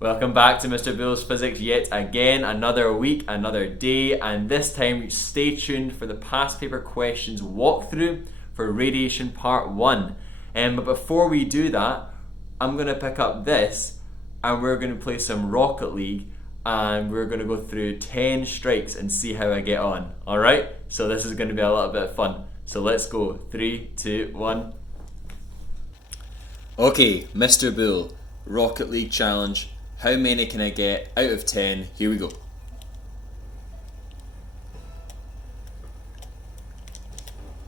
Welcome back to Mr. Bull's Physics yet again. Another week, another day, and this time stay tuned for the past paper questions walkthrough for radiation part 1. But before we do that, I'm going to pick up this and we're going to play some Rocket League and we're going to go through 10 strikes and see how I get on. Alright? So this is going to be a little bit of fun. So let's go. 3, 2, 1. Okay, Mr. Bull, Rocket League challenge. How many can I get out of 10? Here we go.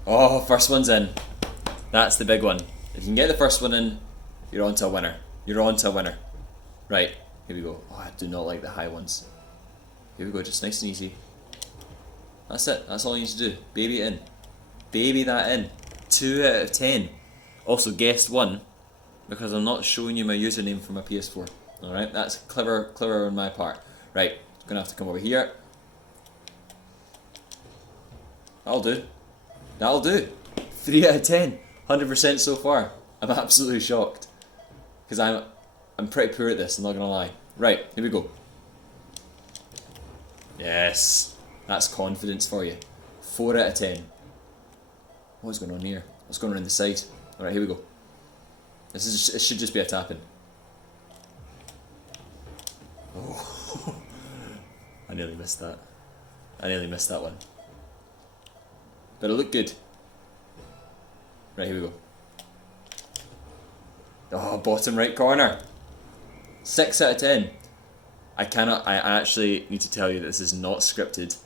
Oh, first one's in. That's the big one. If you can get the first one in, you're on to a winner. You're on to a winner. Right, here we go. Oh, I do not like the high ones. Here we go, just nice and easy. That's it. That's all you need to do. Baby it in. Baby that in. 2 out of 10. Also guessed 1 because I'm not showing you my username for my PS4. Alright, that's clever on my part. Right, gonna have to come over here. That'll do. That'll do. 3 out of 10. 100% so far. I'm absolutely shocked. Because I'm pretty poor at this, I'm not gonna lie. Right, here we go. Yes. That's confidence for you. 4 out of 10. What's going on here? What's going on in the side? Alright, here we go. It should just be a tap-in. Oh, I nearly missed that. I nearly missed that one. But it looked good. Right, here we go. Oh, bottom right corner. 6 out of 10. I actually need to tell you that this is not scripted.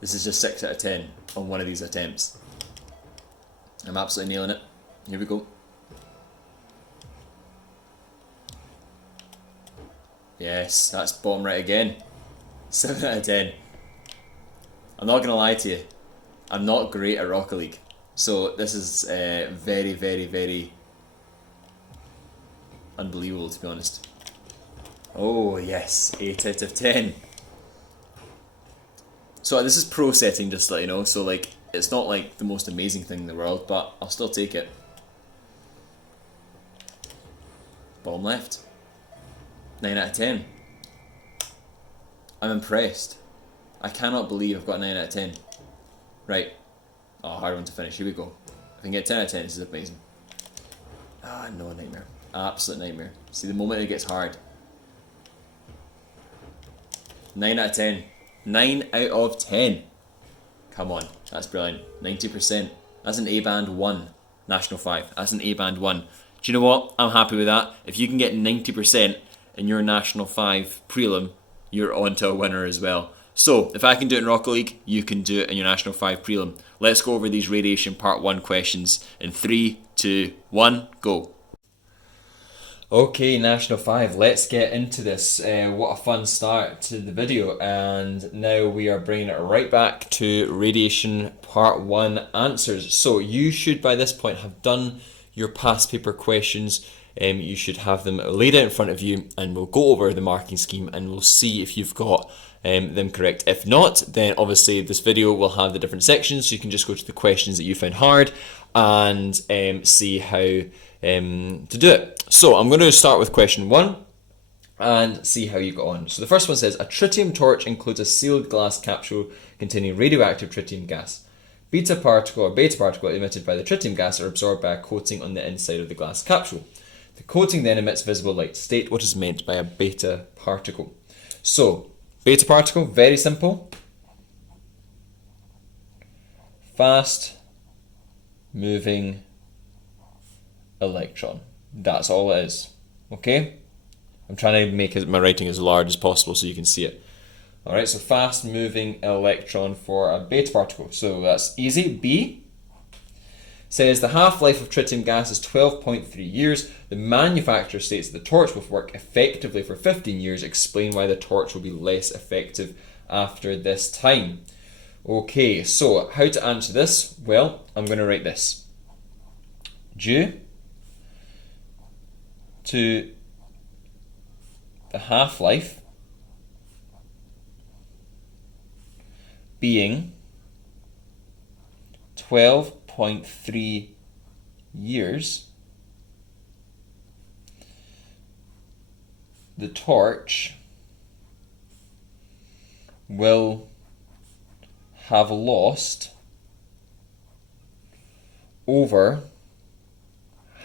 This is just 6 out of 10 on one of these attempts. I'm absolutely nailing it. Here we go. Yes, that's bottom right again. 7 out of 10. I'm not going to lie to you. I'm not great at Rocket League. So this is very, very, very unbelievable, to be honest. Oh yes, 8 out of 10. So this is pro setting, just to let you know. So like, it's not like the most amazing thing in the world, but I'll still take it. Bottom left. 9 out of 10. I'm impressed. I cannot believe I've got 9 out of 10. Right. Oh, hard one to finish. Here we go. If I can get 10 out of 10, this is amazing. Ah, no, nightmare. Absolute nightmare. See, the moment it gets hard. 9 out of 10. 9 out of 10. Come on. That's brilliant. 90%. That's an A-band 1. National 5. That's an A-band 1. Do you know what? I'm happy with that. If you can get 90% in your National 5 prelim, you're on to a winner as well. So, if I can do it in Rocket League, you can do it in your National 5 prelim. Let's go over these radiation part 1 questions in 3, 2, 1, go. Okay, National 5, let's get into this. What a fun start to the video. And now we are bringing it right back to radiation part 1 answers. So, you should by this point have done your past paper questions. You should have them laid out in front of you, and we'll go over the marking scheme and we'll see if you've got them correct. If not, then obviously this video will have the different sections, so you can just go to the questions that you found hard and see how to do it. So I'm going to start with question 1 and see how you got on. So the first one says, a tritium torch includes a sealed glass capsule containing radioactive tritium gas. Beta particle or beta particle emitted by the tritium gas are absorbed by a coating on the inside of the glass capsule. The coating then emits visible light. State what is meant by a beta particle. So, beta particle, very simple. Fast moving electron. That's all it is. Okay? I'm trying to make my writing as large as possible so you can see it. Alright, so fast moving electron for a beta particle. So that's easy. B says the half-life of tritium gas is 12.3 years. The manufacturer states that the torch will work effectively for 15 years. Explain why the torch will be less effective after this time. Okay, so how to answer this? Well, I'm going to write this. Due to the half-life being 12.3 years, the torch will have lost over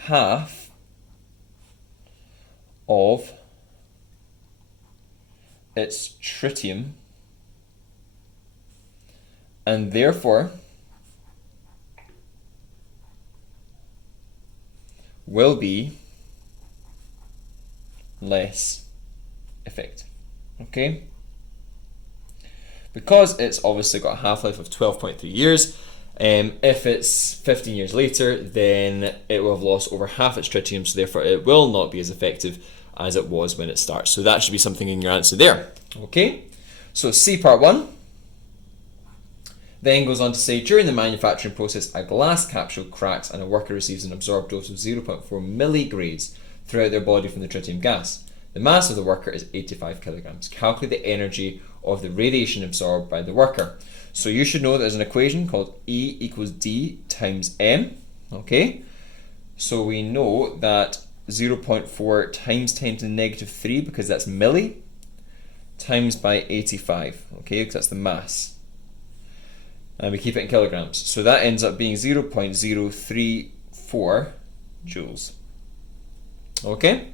half of its tritium, and therefore will be less effective. Okay? Because it's obviously got a half-life of 12.3 years, if it's 15 years later, then it will have lost over half its tritium, so therefore it will not be as effective as it was when it starts. So that should be something in your answer there. Okay? So C part 1 then goes on to say, during the manufacturing process, a glass capsule cracks and a worker receives an absorbed dose of 0.4 milligrays throughout their body from the tritium gas. The mass of the worker is 85 kilograms. Calculate the energy of the radiation absorbed by the worker. So you should know that there's an equation called E equals D times M. Okay? So we know that 0.4 times 10 to the negative 3, because that's milli, times by 85. Okay? Because that's the mass. And we keep it in kilograms. So that ends up being 0.034 joules. Okay?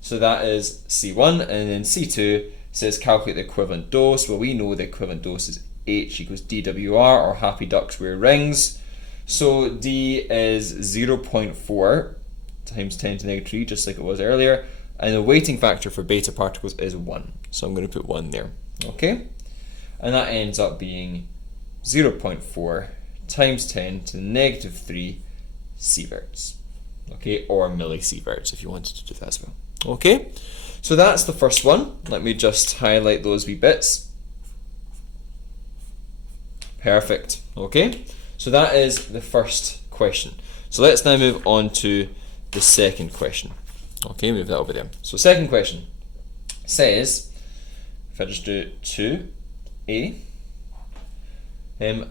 So that is C1, and then C2 says calculate the equivalent dose. Well, we know the equivalent dose is H equals DWR, or happy ducks wear rings. So D is 0.4 times 10 to the negative 3, just like it was earlier. And the weighting factor for beta particles is 1. So I'm going to put 1 there. Okay? And that ends up being 0.4 times 10 to the negative 3 sieverts. Okay, or millisieverts if you wanted to do that as well. Okay, so that's the first one. Let me just highlight those wee bits. Perfect. Okay, so that is the first question. So let's now move on to the second question. Okay, move that over there. So second question says, if I just do 2A, a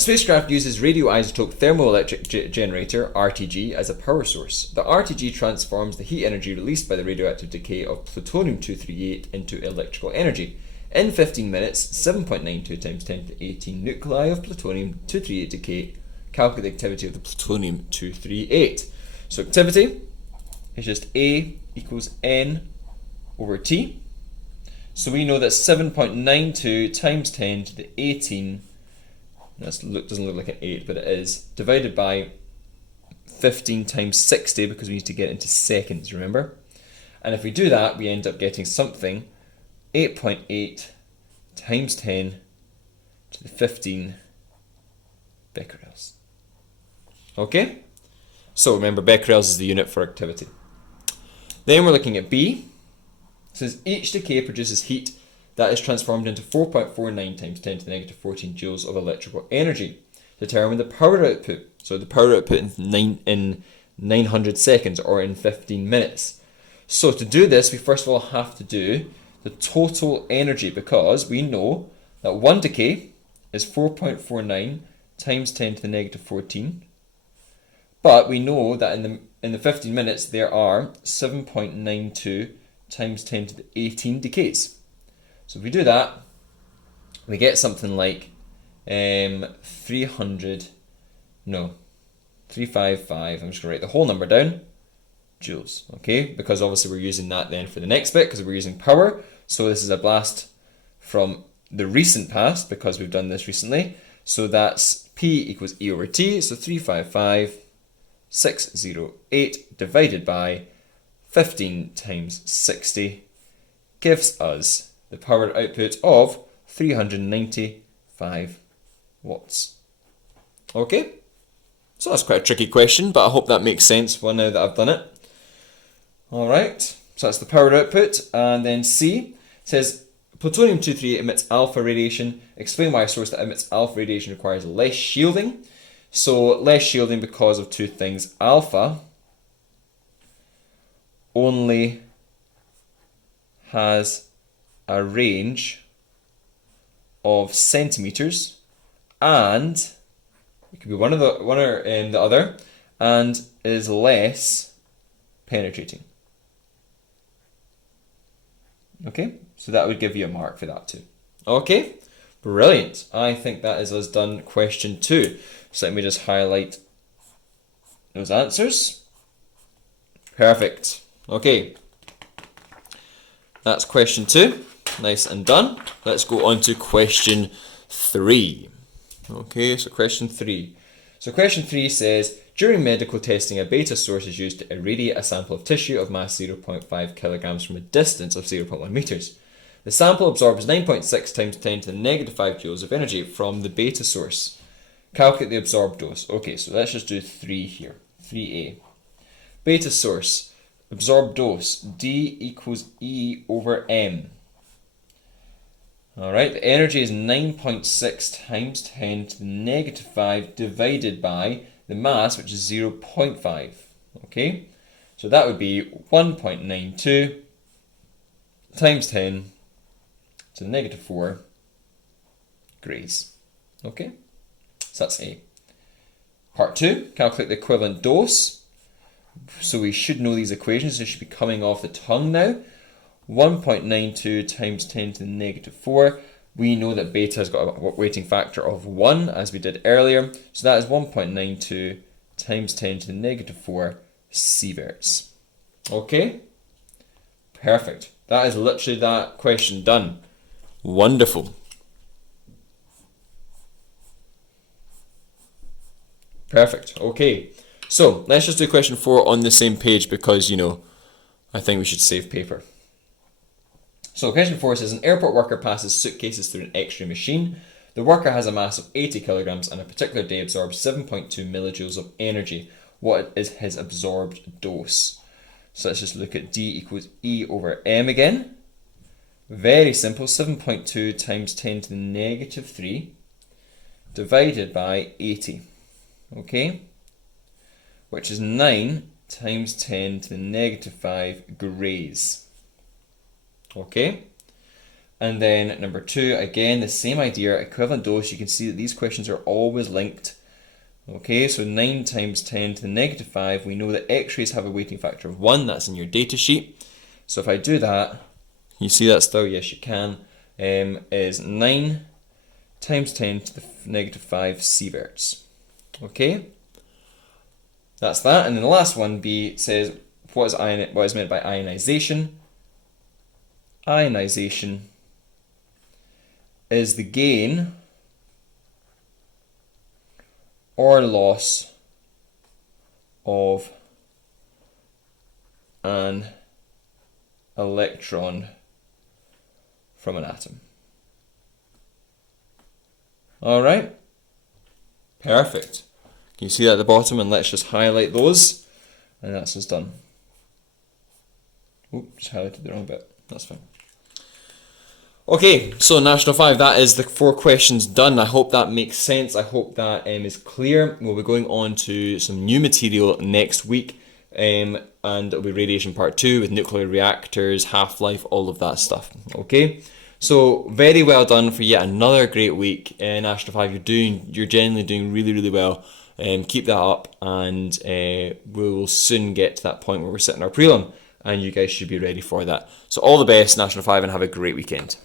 spacecraft uses radioisotope thermoelectric generator, RTG, as a power source. The RTG transforms the heat energy released by the radioactive decay of plutonium-238 into electrical energy. In 15 minutes, 7.92 times 10 to the 18 nuclei of plutonium-238 decay. Calculate the activity of the plutonium-238. So activity is just A equals N over T. So we know that 7.92 times 10 to the 18, doesn't look like an 8, but it is, divided by 15 times 60, because we need to get into seconds, remember? And if we do that, we end up getting something 8.8 times 10 to the 15 becquerels. Okay? So remember, becquerels is the unit for activity. Then we're looking at B. It says each decay produces heat that is transformed into 4.49 times 10 to the negative 14 joules of electrical energy. Determine the power output. So the power output in 900 seconds, or in 15 minutes. So to do this, we first of all have to do the total energy, because we know that one decay is 4.49 times 10 to the negative 14. But we know that in the 15 minutes there are 7.92 times 10 to the 18 decays. So if we do that, we get something like 355, I'm just going to write the whole number down, joules, okay? Because obviously we're using that then for the next bit, because we're using power. So this is a blast from the recent past, because we've done this recently. So that's P equals E over T, so 355,608 divided by 15 times 60 gives us the power output of 395 watts. Okay, so that's quite a tricky question, but I hope that makes sense now that I've done it. Alright, so that's the power output. And then C says plutonium-238 emits alpha radiation. Explain why a source that emits alpha radiation requires less shielding. So less shielding because of two things. Alpha only has a range of centimeters, and it could be one or the other, and is less penetrating. Okay, so that would give you a mark for that too. Okay, brilliant. I think that is us done question 2. So let me just highlight those answers. Perfect. Okay, that's question 2. Nice and done. Let's go on to question 3. Okay, so question 3. So question 3 says, during medical testing, a beta source is used to irradiate a sample of tissue of mass 0.5 kilograms from a distance of 0.1 meters. The sample absorbs 9.6 times 10 to the negative 5 joules of energy from the beta source. Calculate the absorbed dose. Okay, so let's just do 3 here. 3a. Beta source. Absorbed dose. D equals E over M. Alright, the energy is 9.6 times 10 to the negative 5 divided by the mass, which is 0.5. Okay, so that would be 1.92 times 10 to the negative 4 grays. Okay, so that's A. Part 2, calculate the equivalent dose. So we should know these equations. They should be coming off the tongue now. 1.92 times 10 to the negative 4. We know that beta has got a weighting factor of 1, as we did earlier. So that is 1.92 times 10 to the negative 4 sieverts. Okay? Perfect. That is literally that question done. Wonderful. Perfect. Okay. So let's just do question 4 on the same page because, you know, I think we should save paper. So question 4 says, an airport worker passes suitcases through an X-ray machine. The worker has a mass of 80 kilograms and a particular day absorbs 7.2 millijoules of energy. What is his absorbed dose? So let's just look at D equals E over M again. Very simple, 7.2 times 10 to the negative 3 divided by 80. Okay? Which is 9 times 10 to the negative 5 grays. Okay, and then number 2, again, the same idea, equivalent dose. You can see that these questions are always linked. Okay, so 9 times 10 to the negative 5. We know that X-rays have a weighting factor of 1. That's in your data sheet. So if I do that, you see that still, yes you can, is 9 times 10 to the negative 5 sieverts. Okay, that's that. And then the last one, B, says, what is meant by ionization? Ionization is the gain or loss of an electron from an atom. Alright, perfect. Can you see that at the bottom? And let's just highlight those, and that's us done. Oh, just highlighted the wrong bit. That's fine. Okay, so National 5, that is the 4 questions done. I hope that makes sense. I hope that is clear. We'll be going on to some new material next week, and it'll be radiation part 2 with nuclear reactors, half-life, all of that stuff. Okay, so very well done for yet another great week. National 5, you're generally doing really, really well. Keep that up, and we will soon get to that point where we're sitting our prelim, and you guys should be ready for that. So all the best, National 5, and have a great weekend.